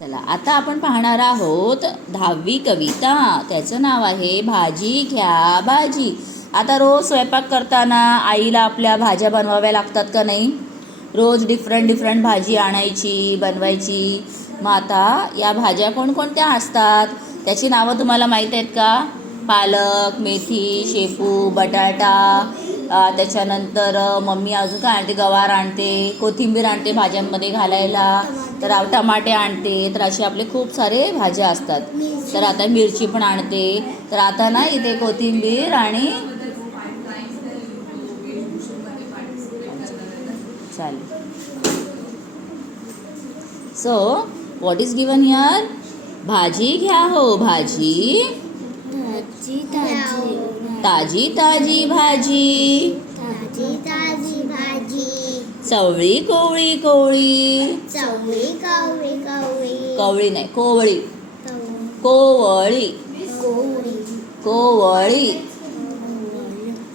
चला आता आपण पाहणार आहोत दहावी कविता. त्याचं नाव आहे भाजी घ्या भाजी. आता रोज स्वयंपाक करताना आईला आपल्या भाज्या बनवाव्या लागतात का नाही? रोज डिफरंट डिफरंट भाजी आणायची बनवायची. मग आता या भाज्या कोणकोणत्या असतात? त्याची नावं तुम्हाला माहीत आहेत का? पालक मेथी शेपू बटाटा. त्याच्यानंतर मम्मी अजून काय आणते? गवार आणते कोथिंबीर आणते भाज्यांमध्ये घालायला तर टमाटे आणते तर असे आपले खूप सारे भाज्या असतात. तर आता मिरची पण आणते. तर आता ना इथे कोथिंबीर आणि चालेल. So what is given here भाजी घ्या हो भाजी. ताजी ताजी ताजी ताजी भाजी. ताजी ताजी भाजी. चवळी कोवळी कोवळी. चवळी कवळी कवळी. कवळी नाही कोवळी. कवळी. कोवळी. कोवळी.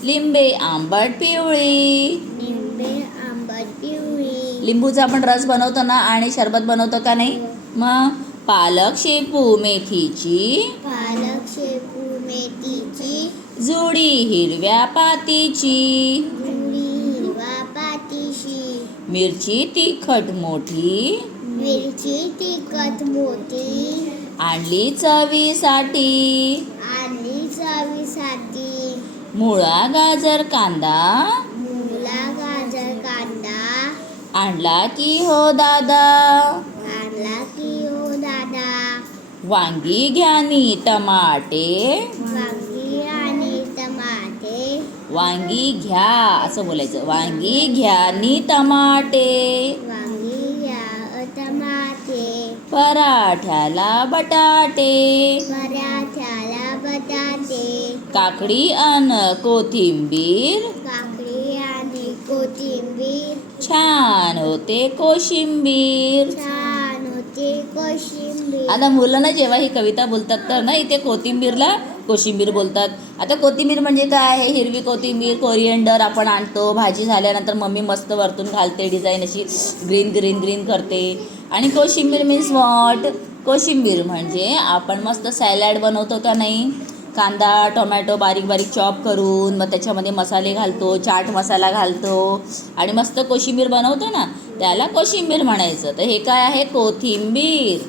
लिंबे आंबट पिवळी. निंबे आंबट पिवळी. लिंबूचा आपण रस बनवतो ना आणि सरबत बनवतो का नाही? मग? पालक शेपू मेथीची. पालक शेपू मेथीची. जुडी हिरव्या पातीची. जुडी हिरवा पातीशी मिरची तिखट मोठी. मिरची तिखट मोठी. आणली चवीसाठी. आणि चवीसाठी. मुळा गाजर कांदा. मुला गाजर कांदा. आणला आणला की हो दादा. वांगी घ्यानी टमाटे वांगी आणि टमाटे वांगी घ्या असं बोलायचं. वांगी घ्या नी टमाटे वांगी घ्या टमाटे पराठ्याला बटाटे. पराठ्याला बटाटे. काकडी अन कोथिंबीर. काकडी आणि कोथिंबीर. छान होते कोशिंबीर. छान होते कोशिंबीर आता मुलं ना जेव्हा ही कविता बोलतात तर ना इथे कोथिंबीरला कोशिंबीर बोलतात. आता कोथिंबीर म्हणजे काय आहे? हिरवी कोथिंबीर कोरिएंडर आपण आणतो. भाजी झाल्यानंतर मम्मी मस्त वरतून घालते डिझाईन अशी ग्रीन ग्रीन ग्रीन करते. आणि कोशिंबीर मीन्स वॉट कोशिंबीर म्हणजे आपण मस्त सॅलॅड बनवतो का नाही? कांदा टोमॅटो बारीक बारीक चॉप करून मग त्याच्यामध्ये मसाले घालतो चाट मसाला घालतो आणि मस्त कोशिंबीर बनवतो ना त्याला कोशिंबीर म्हणायचं. तर हे काय आहे? कोथिंबीर.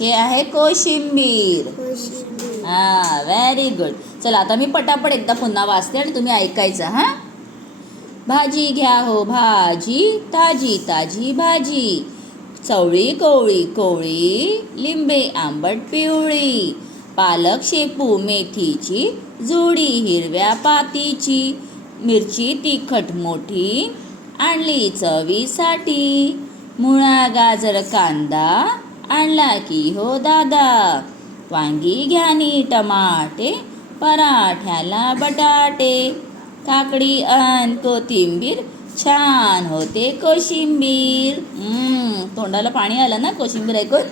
हे आहे कोशिंबीर. कोशिंबीर. हां व्हेरी गुड चला आता मी पटापट एकदा पुन्हा वाचते आणि तुम्ही ऐकायचं हां? भाजी घ्या हो भाजी ताजी ताजी भाजी. चवळी कोवळी कोवळी लिंबे आंबट पिवळी. पालक शेपू मेथीची जुडी हिरव्या पातीची. मिरची तिखट मोठी आणली चवीसाठी. मुळा गाजर कांदा आणला की हो दादा. वांगी घ्यानी टमाटे पराठ्याला बटाटे. काकडी अन कोथिंबीर छान होते कोशिंबीर. तोंडाला पाणी आलं ना कोशिंबीर ऐकून?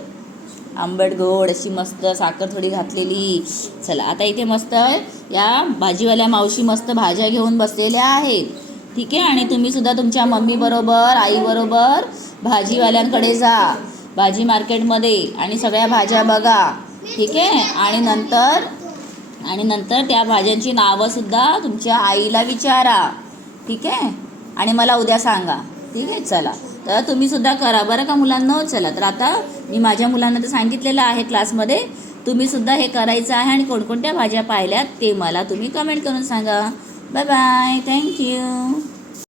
आंबट गोड अशी मस्त साखर थोडी घातलेली. चला आता इथे मस्त या भाजीवाल्या मावशी मस्त भाज्या घेऊन बसलेल्या आहेत. ठीक आहे? आणि तुम्ही सुद्धा तुमच्या मम्मीबरोबर आईबरोबर भाजीवाल्यांकडे जा. भाजी मार्केटमध्ये आणि सगळ्या भाज्या बघा. ठीक आहे? आणि नंतर आणि नंतर त्या भाज्यांची नावंसुद्धा तुमच्या आईला विचारा. ठीक आहे? आणि मला उद्या सांगा. ठीक आहे चला. तर तुम्ही सुद्धा करा बरं का मुलांना? चला. तर आता मी माझ्या मुलांना तर सांगितलेलं आहे क्लासमध्ये. तुम्ही सुद्धा हे करायचं आहे आणि कोणकोणत्या भाज्या पाहिल्यात ते मला तुम्ही कमेंट करून सांगा. Bye bye thank you